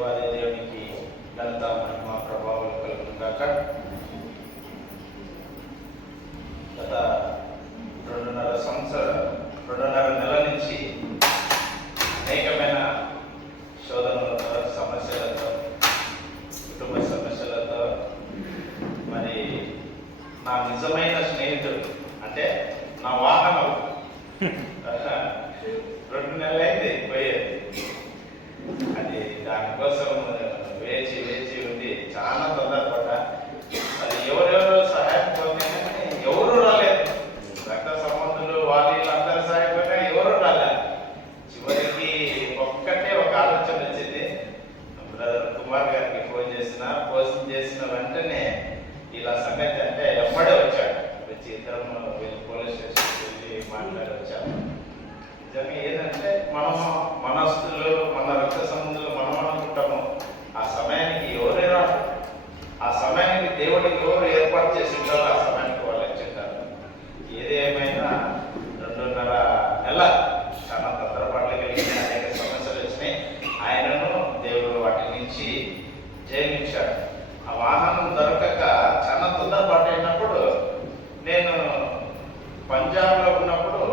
దేవాది దేవునికి ఘనత మహిమ ప్రభావం కలుగును గాక. గత 2.5 నెలల నుంచి అనేకమైన శోధనలతో, సమస్యలతో, కుటుంబ సమస్యలతో, మరి నా నిజమైన స్నేహితుడు అంటే నా వాహనం 2 నెలలైంది పోయేది. అది దానికోసం వేచి ఉండి చాలా తొందరపడ్డా. అది ఎవరెవరు సహాయం పొందినా ఎవరు రాలేదు. రక్త సంబంధులు వాళ్ళందరూ సహాయం పొందినా ఎవరు రాలేదు. చివరికి ఒక్కటే ఒక ఆలోచన వచ్చింది. బ్రదర్ కుమార్ గారికి ఫోన్ చేసిన వెంటనే ఇలా సంగతి అంటే ఎప్పుడే వచ్చాడు. వచ్చి ఇద్దరం పోలీస్ స్టేషన్కి వెళ్ళి మాట్లాడి వచ్చాము. నిజంగా ఏంటంటే మనము మనస్తులు, మన రక్త సంబంధులు మనం అనుకుంటాము. ఆ సమయానికి ఎవరు రాదు. ఆ సమయానికి దేవుడికి ఎవరు ఏర్పాటు చేసి ఉంటారో ఆ సమయానికి వాళ్ళు వచ్చేటారు. ఏదేమైనా 2.5 నెల చాలా తొందరపాట్లు కలిగిన అనేక సమస్యలు వచ్చినాయి. ఆయనను దేవుడు వాటి నుంచి జయించాడు. ఆ వాహనం దొరకక చాలా తొందరపాటు అయినప్పుడు నేను పంజాబ్లో ఉన్నప్పుడు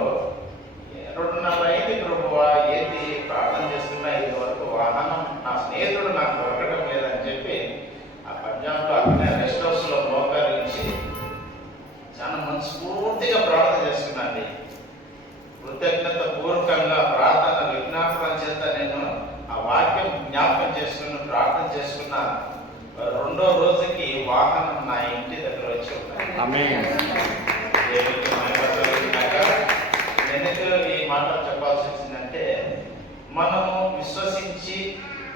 2.5 అయింది ప్రభువా, ఏంటి ప్రార్థన చేస్తున్నా ఇంతవరకు వాహనం నా స్నేహితుడు నాకు దొరకడం లేదని చెప్పి ఆ పంజాబ్లో అక్కడే రెస్ట్ హౌస్లో మోకరించి చాలా మనస్ఫూర్తిగా ప్రార్థన చేస్తున్నాండి. కృతజ్ఞత పూర్వకంగా ప్రార్థన విజ్ఞాపన చేత నేను ఆ వాక్యం జ్ఞాపకం చేసుకుని ప్రార్థన చేసుకున్న 2వ రోజుకి వాహనం నా ఇంటి దగ్గర వచ్చి ఉన్నాయి. ఎందుకు ఈ మాట చెప్పాల్సి వచ్చిందంటే, మనము విశ్వసించి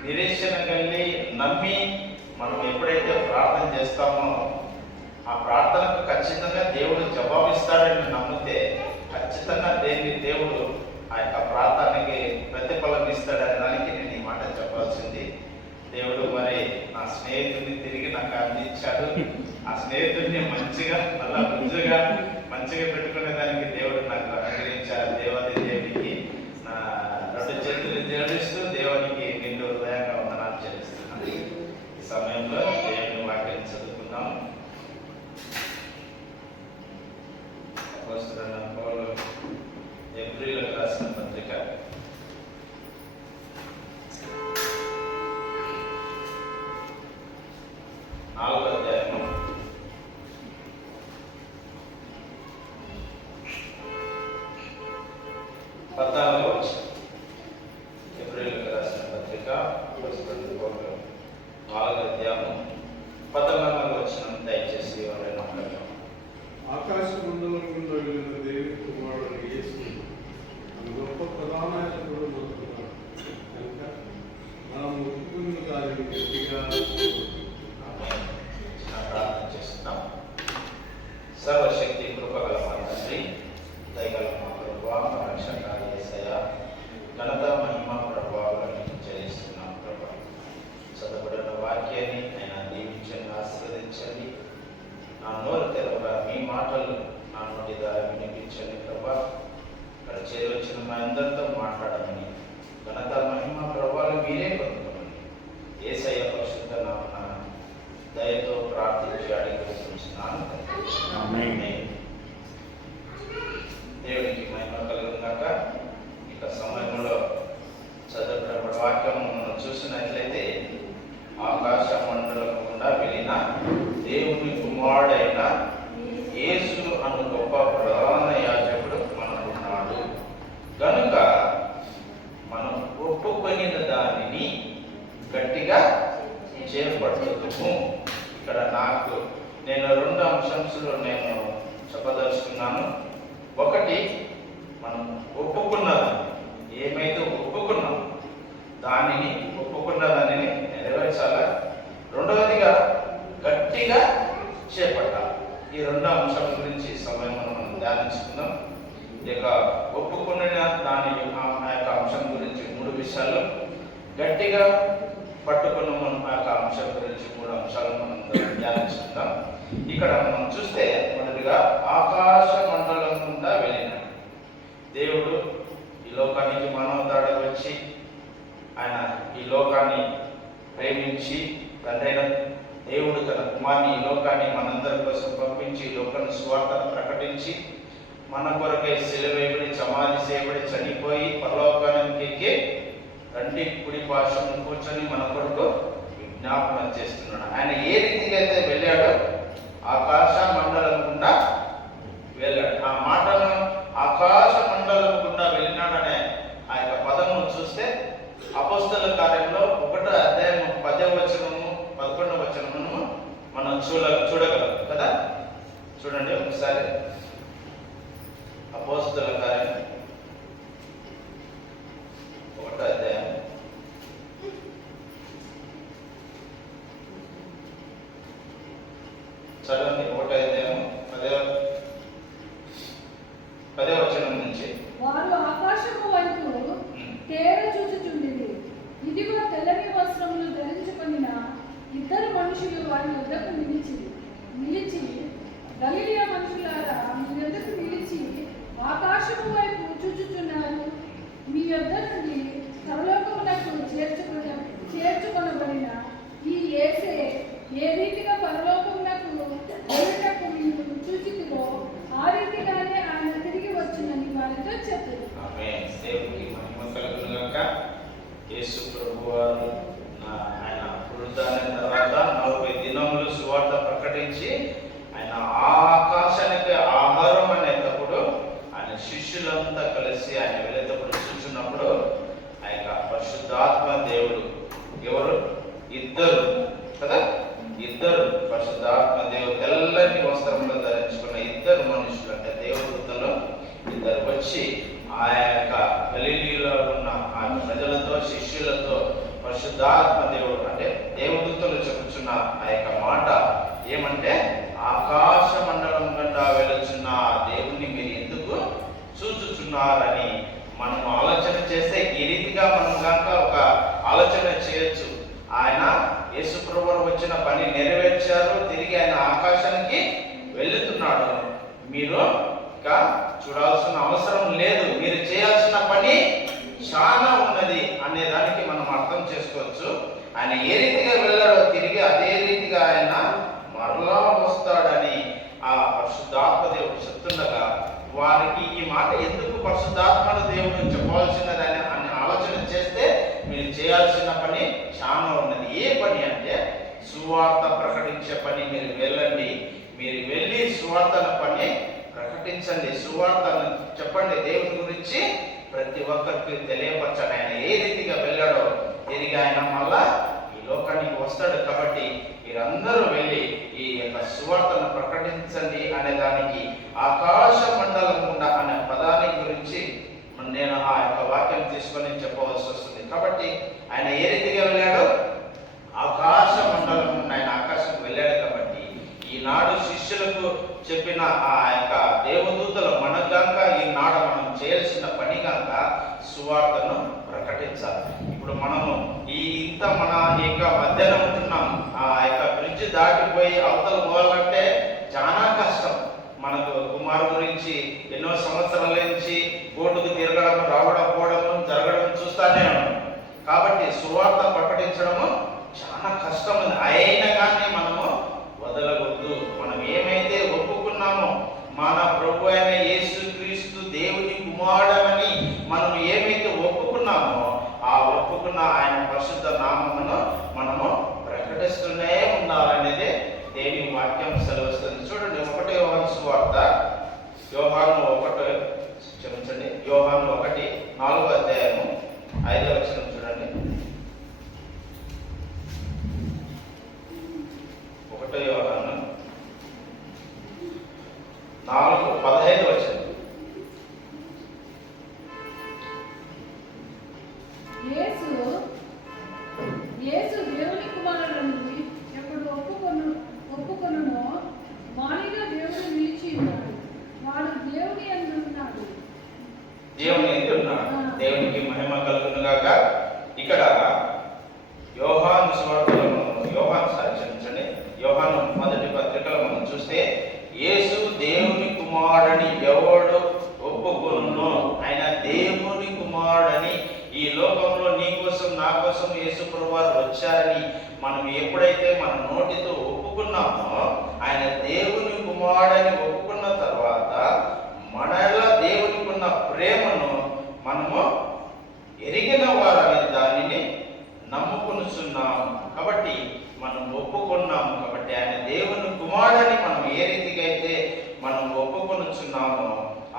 నిరీక్షణ కలిగి నమ్మి మనం ఎప్పుడైతే ప్రార్థన చేస్తామో ఆ ప్రార్థనకు ఖచ్చితంగా దేవుడు జవాబిస్తాడని నమ్మితే ఖచ్చితంగా దేవుడు ఆ యొక్క ప్రార్థనకి ప్రతిఫలం ఇస్తాడని దానికి నేను ఈ మాట చెప్పాల్సింది. దేవుడు మరి నా స్నేహితుడిని తిరిగి నాకు అందించాడు. ఆ స్నేహితుడిని మంచిగా మళ్ళా మంచిగా పెట్టుకునే దానికి దేవుడు నాకు అనుగ్రహించాడు. దేవాది దేవునికి నా 2 చేతులు జోడిస్తూ దేవునికి నిండు హృదయంగా వందనాలు చెల్లిస్తున్నాను. ఈ సమయంలో దేవుని వాక్యం చదువుకుందాం. అపోస్తలుడైన పౌలు హెబ్రీయులకు రాసిన పత్రిక 4వ అధ్యాయము 14వ వచనం. హెబ్రీయులకు రాసిన పత్రిక అపోస్తలుడైన పౌలు 4వ అధ్యాయము 14వ వచనం. దయచేసి ఎవరైనా మాట్లాడతాం. ఆకాశమండలం గుండా వెళ్ళిన దేవుని కుమారుడు యేసు గొప్ప ప్రధాన యాజకుడు మొదలుకున్నాడు కనుక మనం ఒప్పుకున్న దానిని గట్టిగా ప్రార్థన చేస్తున్నాం. సర్వశక్తి కృపగల మా తండ్రి, దయగల మా ప్రభువా, మా రక్షక యేసయ్య, ఘనత మహిమ ప్రభావాలను చెల్లిస్తున్నాం. ప్రభా, చదవబడిన వాక్యాన్ని ఆయన దీవించండి, ఆశీర్వదించండి. నా నోరు తెరవగా మీ మాటలు నా నోటి ద్వారా వినిపించండి. ప్రభా, ఇక్కడ చేరొచ్చిన మా అందరితో మాట్లాడమని, ఘనత మహిమ ప్రభావాలు మీరే పొందుకోమని యేసయ్య పరిశుద్ధ నామమున దయతో ప్రార్థించి అడిగి చూస్తున్నాను. దేవునికి మహిమ కలుగుగాక. ఇక సమయంలో చదవబడిన వాక్యం మనం చూసినట్లయితే, ఆకాశ మండలం గుండా వెళ్ళిన దేవుని కుమారుడైన యేసు అను గొప్ప ప్రధాన యాజకుడు మనకున్నాడు కనుక మనం ఒప్పుకొనిన దానిని గట్టిగా చేపడుతున్నాము. ఇక్కడ నేను 2 అంశాలు నేను చెప్పదలుచుకున్నాను. ఒకటి, మనం ఒప్పుకున్నదాన్ని, ఏమైతే ఒప్పుకున్నాం దానిని ఒప్పుకున్నదానిని నెరవేర్చాలా. 2వదిగా గట్టిగా చేపట్టాలి. ఈ 2 అంశాల గురించి సమయం మనం ధ్యానించుకుందాం. ఇక ఒప్పుకున్న దాని ఆ యొక్క అంశం గురించి 3 విషయాలు, గట్టిగా పట్టుకున్న మనం ఆ యొక్క అంశం గురించి 3 అంశాలు మనం ధ్యానించుకుందాం. ఇక్కడ మనం చూస్తే మొదటిగా ఆకాశ మండలం గుండా వెళ్ళిన దేవుడు ఈ లోకానికి మానవ దాడికి వచ్చి ఆయన ఈ లోకాన్ని ప్రేమించి తండ్రైన దేవుడు తన కుమార్ని ఈ లోకాన్ని మనందరి కోసం పంపించి ఈ లోకాన్ని సువార్తను ప్రకటించి మన కొరకై సిలువేయబడి సమాధి చేయబడి చనిపోయి పరలోకానికి ఎక్కి తండ్రి కుడి పార్శ్వమున కూర్చొని మన కొరకు విజ్ఞాపనం చేస్తున్నాడు. ఆయన ఏ రీతిగా అయితే వెళ్ళాడో ఆకాశ మండలం గుండా వెళ్ళాడు. ఆ మాటను ఆకాశ మండలం గుండా వెళ్ళినాడనే ఆ యొక్క పదమును చూస్తే అపోస్తల కార్యంలో 1వ అధ్యాయం 10వ వచనము 11వ వచనమును మనం చూడగలం కదా. చూడండి ఒకసారి అపోస్తల కార్యం 1వ అధ్యాయం చదవండి. 1వ అధ్యాయం 10వ వచనం నుంచి. వారు ఆకాశము వైపు తేర చూచుచుండిరి. ఇదిగో తెల్లని వస్త్రములు ధరించుకొనిన ఇద్దరు మనుషులు వారి వద్దకు నిలిచి గలిలయ మనుషులారా, మీ వద్దకు నిలిచి ఆకాశము వైపు చూచుచున్నారు. మీ వద్ద నుండి పరలోకమునకు చేర్చుకొనబడిన ఈ యేసే ఏ రీతిగా పరలోకమునకు వెళ్ళుటకు మీరు చూచితిరో ఆ రీతిగానే ఆయన తిరిగి వచ్చునని వారితో చెప్పారు. ఆమేన్. దేవునికి మహిమ కలుగును గాక. యేసు ప్రభువారు ఆయన పునరుద్ధానం తర్వాత 40 దినములు సువార్త ప్రకటించి ఆయన ఆకాశానికి ఆహారం అనేటప్పుడు ఆయన శిష్యులంతా కలిసి ఆయన వెళ్ళేటప్పుడు చూస్తున్నప్పుడు ఆ యొక్క పరిశుద్ధాత్మ దేవుడు ఎవరు? ఇద్దరు కదా. ఇద్దరు పరిశుద్ధాత్మ దేవుడు తెల్లని వస్త్రములు ధరించుకున్న ఇద్దరు మనుషులు అంటే దేవదూతలు ఇద్దరు వచ్చి ఆ యొక్క గలిలయలో ఉన్న ఆ ప్రజలతో శిష్యులతో పరిశుద్ధాత్మ దేవుడు అంటే దేవదూతలు చెప్పుచున్న ఆ యొక్క మాట ఏమంటే ఆకాశ మండలం గుండా వెళుచున్న దేవుణ్ణి మీరు ఎందుకు చూచుచున్నారని మనం ఆలోచన చేస్తే ఈ రీతిగా మనం కనుక ఒక ఆలోచన చేయొచ్చు. ఆయన యేసు ప్రభువు వచ్చిన పని నెరవేర్చారు, తిరిగి ఆయన ఆకాశానికి వెళుతున్నాడు. మీరు ఇంకా చూడాల్సిన అవసరం లేదు, మీరు చేయాల్సిన పని చాలా ఉన్నది అనే దానికి మనం అర్థం చేసుకోవచ్చు. ఆయన ఏ రీతిగా వెళ్ళాడో తిరిగి అదే రీతిగా ఆయన మరలా వస్తాడని ఆ పరిశుద్ధాత్మ దేవుడు చెప్తుండగా వారికి ఈ మాట ఎందుకు పరిశుద్ధాత్మ దేవుడు చెప్పవలసినదని అని ఆలోచన చేస్తే మీరు చేయాల్సిన పని చాలా ఉన్నది. ఏ పని అంటే సువార్త ప్రకటించే పని. మీరు వెళ్ళండి, మీరు వెళ్ళి సువార్తల పని ప్రకటించండి, సువార్తను చెప్పండి, దేవుని గురించి ప్రతి ఒక్కరికి తెలియపరచండి. ఆయన ఏ రీతిగా వెళ్ళాడో తిరిగి ఆయన మళ్ళా ఈ లోకానికి వస్తాడు. కాబట్టి మీరందరూ వెళ్ళి ఈ యొక్క సువార్తను ప్రకటించండి అనే దానికి ఆకాశ మండలం గుండా అనే పదాన్ని గురించి నేను ఆ యొక్క వాక్యం తీసుకొని చెప్పవలసి వస్తుంది. కాబట్టి ఆయన ఏ రీతిగా వెళ్ళాడో ఆకాశ మండలం గుండా ఆయన ఆకాశం వెళ్ళాడు. కాబట్టి ఈనాడు శిష్యులకు చెప్పిన ఆ యొక్క దేవదూతలు మన గంక ఈనాడు మనం చేయాల్సిన పని గంక సువార్తను ప్రకటించాలి. ఇప్పుడు మనము మన యొక్క మధ్యన ఉంటున్నాం. ఆ యొక్క బ్రిడ్జ్ దాటిపోయి అవతల పోవాలంటే చాలా కష్టం. మనకు కుమారు గురించి ఎన్నో సంవత్సరాల నుంచి బోటుకు తిరగడం, రావడం, పోవడం జరగడం చూస్తానే ఉన్నాం. కాబట్టి సువార్త ప్రకటించడము చాలా కష్టం. అయినా కానీ మనము వదలవద్దు. మనం ఏమైతే ఒప్పుకున్నామో మన ప్రభు అయిన యేసుక్రీస్తు దేవుని కుమారుడని మనం ఏమైతే ఒప్పుకున్నామో ఆ ఒప్పుకున్న ఆయన పరిశుద్ధ నామమును మనము ప్రకటిస్తూనే ఉండాలనేదే దేవుని వాక్యం సెలవుస్తుంది. చూడండి, 1 యోహాను సువార్త యోహాను 1 4వ అధ్యాయము 5వ వచనం చూడండి. 1 యోహాను 4:15 వచనం. యేసు దేవుని కుమారుడని ఎప్పుడు ఒప్పుకొనునో వానిలో దేవుడు నిలిచి ఉన్నాడు, వాడు దేవుని యందు ఉన్నాడు. దేవుని యందు ఉన్నాడు. దేవునికి మహిమ కలుగును గాక. ఇక్కడ యోహాను సువార్తలో యోహాను మొదటి పత్రికలో మనం చూస్తే యేసు దేవుని కుమారుడని ఎవడు ఒప్పుకొనునో, ఆయన దేవుని కుమారుడని, ఈ లోకంలో నీ కోసం నా కోసం యేసు ప్రభువారు వచ్చారని అని మనం ఎప్పుడైతే మన నోటితో ఒప్పుకున్నామో, ఆయన దేవుని కుమారుడని ఒప్పుకున్న తర్వాత మనలో దేవునికి ఉన్న ప్రేమను మనము ఎరిగిన వారని దానిని నమ్ముకునుచున్నాము. కాబట్టి మనం ఒప్పుకున్నాము. కాబట్టి ఆయన దేవుని కుమారుడని మనం ఏ రీతిగా అయితే మనం ఒప్పుకొనుచున్నామో,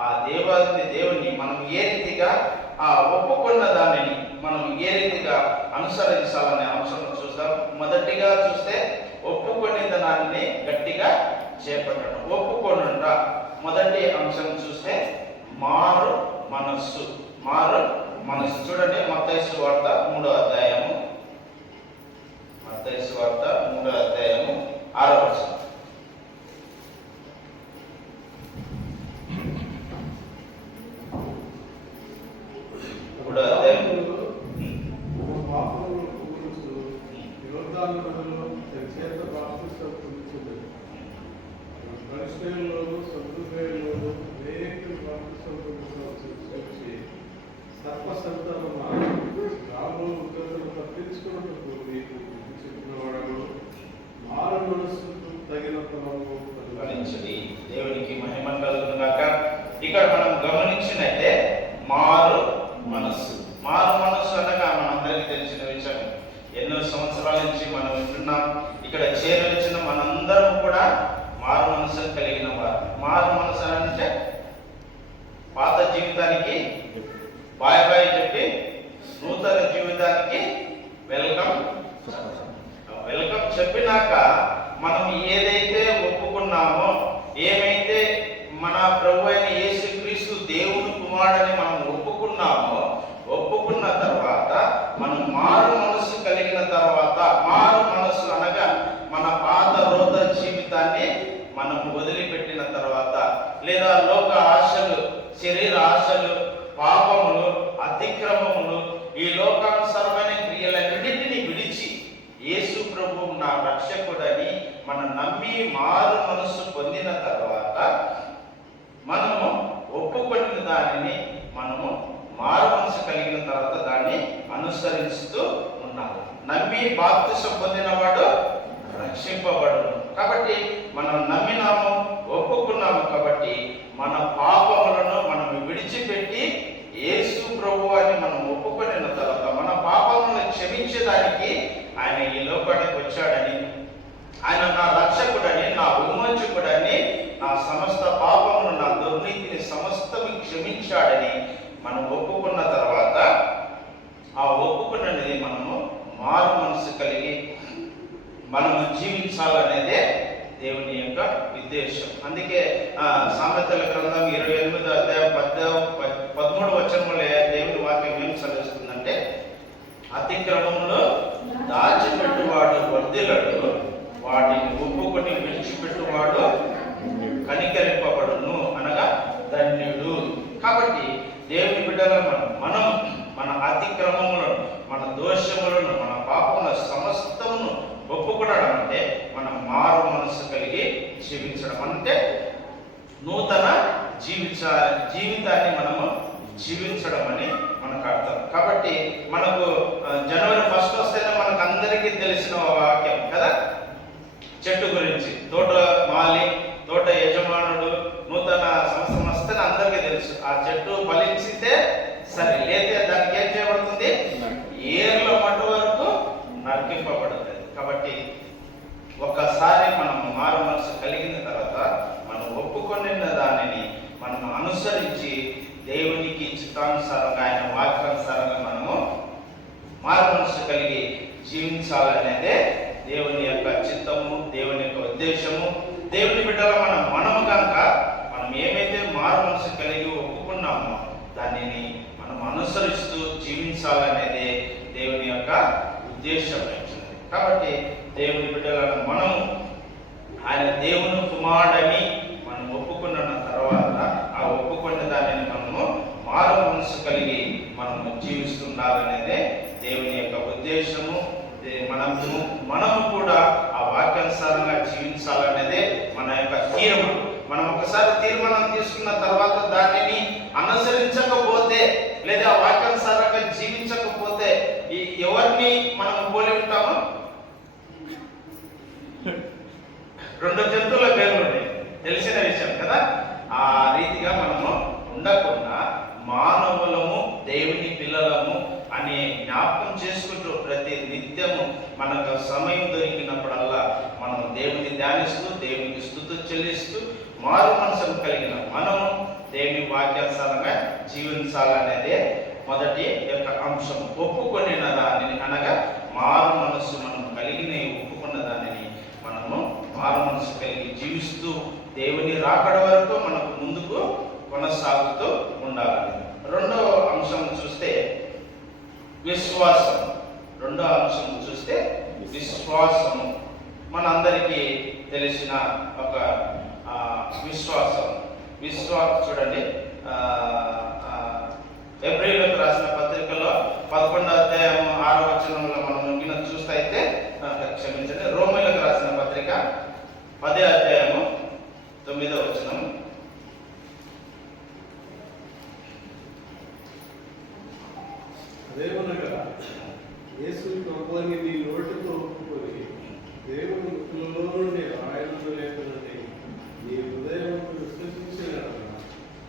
ఆ దేవుని మనం ఏ రీతిగా ఆ ఒప్పుకున్న దానిని మనం ఏ రీతిగా అనుసరించాలనే అంశం చూద్దాం. మొదటిగా చూస్తే ఒప్పుకునే దాన్ని గట్టిగా చేపట్టడం. ఒప్పుకొనుట మొదటి అంశం చూస్తే మారు మనస్సు. మారు మనస్సు చూడండి, మత్తయి సువార్త 3వ అధ్యాయము. మత్తయి సువార్త 3వ అధ్యాయము 6వ వచనం. దేవునికి మహిమ కలుగును గాక. ఇక్కడ మనం గమనించినట్టే మారు మనస్సు. మారు మనస్సు అనగా మనందరికీ తెలిసిన విషయం. ఎన్నో సంవత్సరాల నుంచి మనం వింటున్నాం. ఇక్కడ చేరవచ్చిన మనందరం కూడా మారు మనస్సు కలిగిన వారు. మారు మనస్సు అంటే పాత జీవితానికి బాయ్ బాయ్ చెప్పి నూతన జీవితానికి వెల్కమ్ చెప్పినాక మనం ఏదైతే ఒప్పుకున్నామో, ఏమైతే మన ప్రభు అయిన యేసుక్రీస్తు దేవుని కుమారుడని మనం ఒప్పుకున్న తర్వాత మనం మారు మనస్సు కలిగిన తర్వాత, మారు మనస్సు అనగా మన పాత రోత జీవితాన్ని మనం వదిలిపెట్టిన తర్వాత, లేదా లోక ఆశలు, శరీర ఆశలు, పాపములు, అతిక్రమములు, ఈ లోకానుసారమైన క్రియలన్నింటినీ విడిచి యేసు ప్రభు నా రక్షకుడని మనం నమ్మి మారు మనస్సు పొందిన తర్వాత మనము ఒప్పుకొనిన దానిని మనము మారు మనసు కలిగిన తర్వాత దాన్ని అనుసరిస్తూ ఉన్నాము. నమ్మి బాప్తిసం పొందిన వాడు రక్షింపబడును. కాబట్టి మనం నమ్మినాము, ఒప్పుకున్నాము. కాబట్టి మన పాపములను మనం విడిచిపెట్టి యేసు ప్రభు అని మనం ఒప్పుకొనిన తర్వాత మన పాపములను క్షమించడానికి ఆయన ఈ లోకానికి వచ్చాడని, ఆయన నా రక్షకుడని, నా విమోచకుడని, నా సమస్త పాపమును, నా దుర్నీతిని సమస్తము క్షమించాడని మనం ఒప్పుకున్న తర్వాత ఆ ఒప్పుకున్నది మనము మారు మనసు కలిగి మనము జీవించాలనేదే దేవుని యొక్క ఉద్దేశం. అందుకే సామెతల గ్రంథం 28వ అధ్యాయం 13వ వచనంలో దేవుని వాక్యం ఏం సెలవిస్తుందంటే, అతిక్రమంలో దాచిపెట్టువాడు వర్ధిల్లడు, వాటిని ఒప్పుకొని విడిచిపెట్టువాడు కనికరింపబడును అనగా ధన్యుడు. కాబట్టి దేవుని బిడ్డలను మనం మన అతిక్రమములను, మన దోషములను, మన పాపముల సమస్తమును ఒప్పుకోవడం అంటే మనం మారు మనసు కలిగి జీవించడం అంటే నూతన జీవితాన్ని మనము జీవించడం అని మనకు అర్థం. కాబట్టి మనకు జనవరి 1 వస్తేనే మనకు అందరికీ తెలిసిన వాక్యం కదా, చెట్టు గురించి. తోట మాలి, తోట యజమానుడు నూతన సంవత్సరం వస్తే అందరికీ తెలుసు. ఆ చెట్టు ఫలించితే సరే, లేతే దానికి ఏం చేయబడుతుంది? ఏర్ల మట్టు వరకు నరికింపబడుతుంది. కాబట్టి ఒక్కసారి మనం మారు మనసు కలిగిన తర్వాత మనం ఒప్పుకొనిన దానిని మనం అనుసరించి దేవునికి చిత్తానుసారంగా, ఆయన వాక్యానుసారంగా మనము మారు మనసు కలిగి జీవించాలనేదే దేవుని యొక్క చిత్తము, దేవుని యొక్క ఉద్దేశము. దేవుని బిడ్డల మనము కనుక మనం ఏమైతే మారు మనసు కలిగి ఒప్పుకున్నామో దానిని మనం అనుసరిస్తూ జీవించాలనేదే దేవుని యొక్క ఉద్దేశం. కాబట్టి దేవుని బిడ్డలను మనము ఆయన దేవుని కుమారుడని మనం ఒప్పుకున్న తర్వాత ఆ ఒప్పుకున్న దానిని మనము మారు మనసు కలిగి మనము జీవిస్తుండాలనేదే దేవుని యొక్క ఉద్దేశము. మనము కూడా ఆ వాక్యానుసారంగా జీవించాలనేదే మన యొక్క తీర్మానం. మనం ఒకసారి తీర్మానం తీసుకున్న తర్వాత దానిని అనుసరించకపోతే, లేదా వాక్యానుసారంగా జీవించకపోతే ఎవరిని మనం పోలి ఉంటామో? సమయం దొరికినప్పుడల్లా మనం దేవుని ధ్యానిస్తూ దేవునికి స్తుతి చెల్లిస్తూ మారు మనసును కలిగిన మనము దేవుని వాక్యానుసారంగా జీవించాలనేదే మొదటి యొక్క అంశం. ఒప్పుకొనిన దానిని అనగా మారు మనస్సు మనం కలిగిన ఒప్పుకున్న దానిని మనము మారు మనస్సు కలిగి జీవిస్తూ దేవుని రాకడ వరకు మనకు ముందుకు కొనసాగుతూ ఉండాలని. రెండో అంశం చూస్తే విశ్వాసం. రెండో అంశం చూస్తే విశ్వాసము. మనందరికీ తెలిసిన ఒక విశ్వాసం. చూడండి, ఎబ్రీయులకు రాసిన పత్రికలో 11వ అధ్యాయం 6వ వచనంలో మనం ముగిన చూస్తే అయితే క్షమించండి, రోమీయులకు రాసిన పత్రిక 10వ అధ్యాయము 9వ వచనం. అదేమనగా యేసు ప్రభువుని నీ నోటితో ఒప్పుకొని దేవుని ముక్కులలో నుండి రాయలను లేకున్నది నీ హృదయం విశ్వసించిన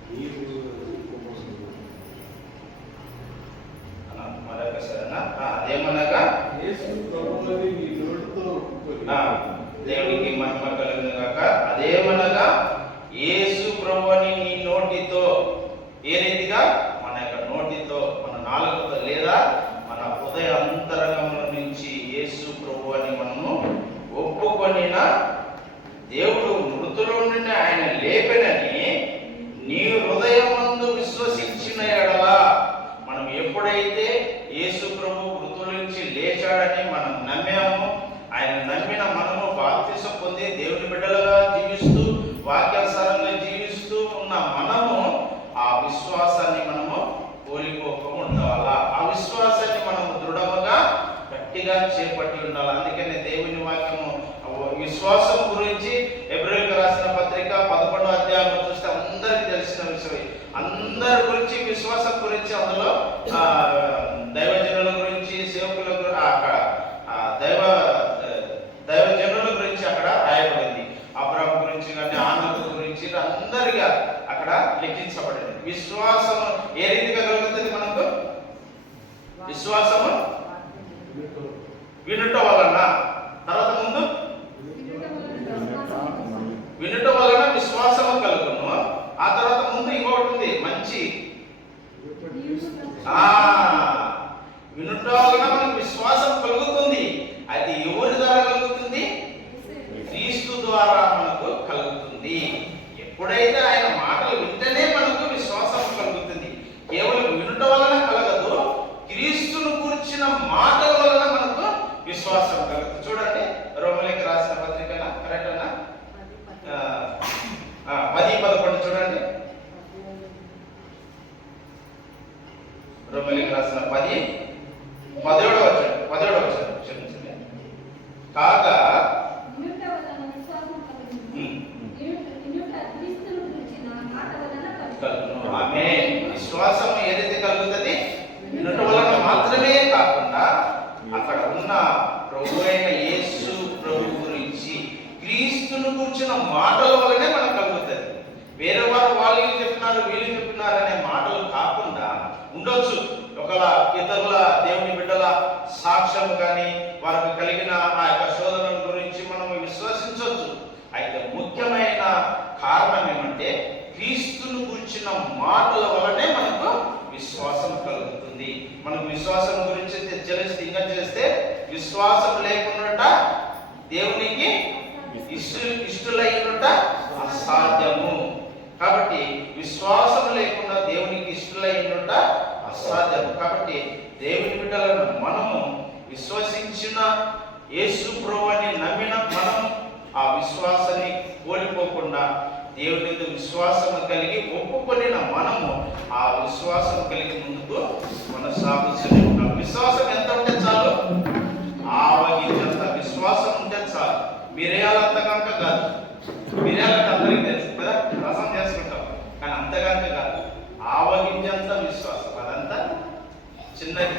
నీవు అదేమనగా యేసు ప్రభువుని నీ నోటితో ఒప్పుకొని దేవునికి మహిమ కలుగును గాక. అదేమనగా యేసు ప్రభువుని నీ నోటితో, ఏ రీతిగా మన యొక్క నోటితో, మన నాలుకతో లేదా మన హృదయ అంతరంగముల నుంచి యేసు ప్రభువుని మనము ఒప్పుకొనిన దేవుడు మృతుల నుండి ఆయన లేపెనని నీ హృదయమందు విశ్వసించిన ఎడల, మనం ఎప్పుడైతే యేసు ప్రభు మృతుల నుంచి లేచాడని మనం నమ్మాము, ఆయన నమ్మిన మనము బాప్తిసం పొంది దేవుని బిడ్డలుగా జీవిస్తూ వాక్యానుసారంగా జీవిస్తూ ఉన్న మనము ఆ విశ్వాసాన్ని మనము కోల్పోకుండా ఉండాలా. ఆ విశ్వాసాన్ని మనము దృఢముగా గట్టిగా చేపట్టి ఉండాలి. అందుకనే దేవుని వాక్యము విశ్వాసం గురించి ఎబ్రీయులకు రాసిన పత్రిక 11వ అధ్యాయంలో చూస్తే అందరికి తెలిసిన విషయం. అందరి గురించి విశ్వాసం గురించి అందులో దైవజనుల గురించి, సేవకుల దైవజనుల గురించి అక్కడ రాయబడింది. అబ్రాహాము గురించి కానీ ఆనకు గురించి అందరిగా అక్కడ లెక్కించబడింది. విశ్వాసము ఏ రీతిగా కలుగుతుంది మనకు? విశ్వాసము వినుట వలన, తర్వాత ముందు వినుట వలన విశ్వాసము కలుగును. ఆ తర్వాత ముందు ఇంకొకటి ఉంది మంచి, వినుట వలన మనకు విశ్వాసం కలుగుతుంది. అది ఎవరి ద్వారా కలుగుతుంది? క్రీస్తు ద్వారా మనకు కలుగుతుంది. ఎప్పుడైతే ఆయన మాటలు వింటేనే మనకు విశ్వాసం కలుగుతుంది. కేవలం వినుట వలన కలగదు, క్రీస్తును కూర్చిన మాటల వలన మనకు విశ్వాసం కలుగుతుంది. చూడండి, రోమీయులకు రాసిన పత్రికన కరెక్టేనా? 10:11 చూడండి. రోమీయులకు రాసిన 17వ వచనం క్షమించండి. కాగా విశ్వాసం ఏదైతే కలుగుతుంది వినుట వలన మాత్రమే కాకుండా అక్కడ ఉన్న ప్రభు అయిన యేసు ప్రభు గురించి, క్రీస్తును కూర్చున్న మాటల వలనే మనకు కలుగుతుంది. వేరే వారు వాళ్ళు చెప్తున్నారు, వీళ్ళు చెప్తున్నారు అనే మాటలు కాకుండా ఉండొచ్చు. ఒకవేళ ఇతరుల దేవుని బిడ్డల సాక్ష్యం కానీ వారికి కలిగిన ఆ యొక్క శోధనల గురించి మనం విశ్వసించవచ్చు. అయితే ముఖ్యమైన కారణం ఏమంటే క్రీస్తును గురించిన మాటల వలనే మనకు విశ్వాసం కలుగుతుంది. మనకు విశ్వాసం గురించి ఇంకా చేస్తే విశ్వాసం లేకుండా దేవునికి ఇష్టలైనట అసాధ్యము. కాబట్టి విశ్వాసం లేకుండా దేవునికి ఇష్టలైనట అసాధ్యం. కాబట్టి దేవుని బిడ్డలను మనము విశ్వసించిన యేసు ప్రభువుని నమ్మిన మనం ఆ విశ్వాసాన్ని కోల్పోకుండా దేవుని మీద విశ్వాసం కలిగి ఒప్పుకొనిన మనము ఆ విశ్వాసం కలిగి ముందుకు కొనసాగుతూనే ఉంటాం. విశ్వాసం ఎంత ఉంటే చాలు? ఆవగించంత విశ్వాసం ఉంటే చాలు. మిరియాలంత కనుక కాదు. మిరియాలంటే అందరికీ తెలుసు కదా, రసం చేసుకుంటాం, కానీ అంతకనుక కాదు. ఆవగించంత విశ్వాసం, అదంతా చిన్నది.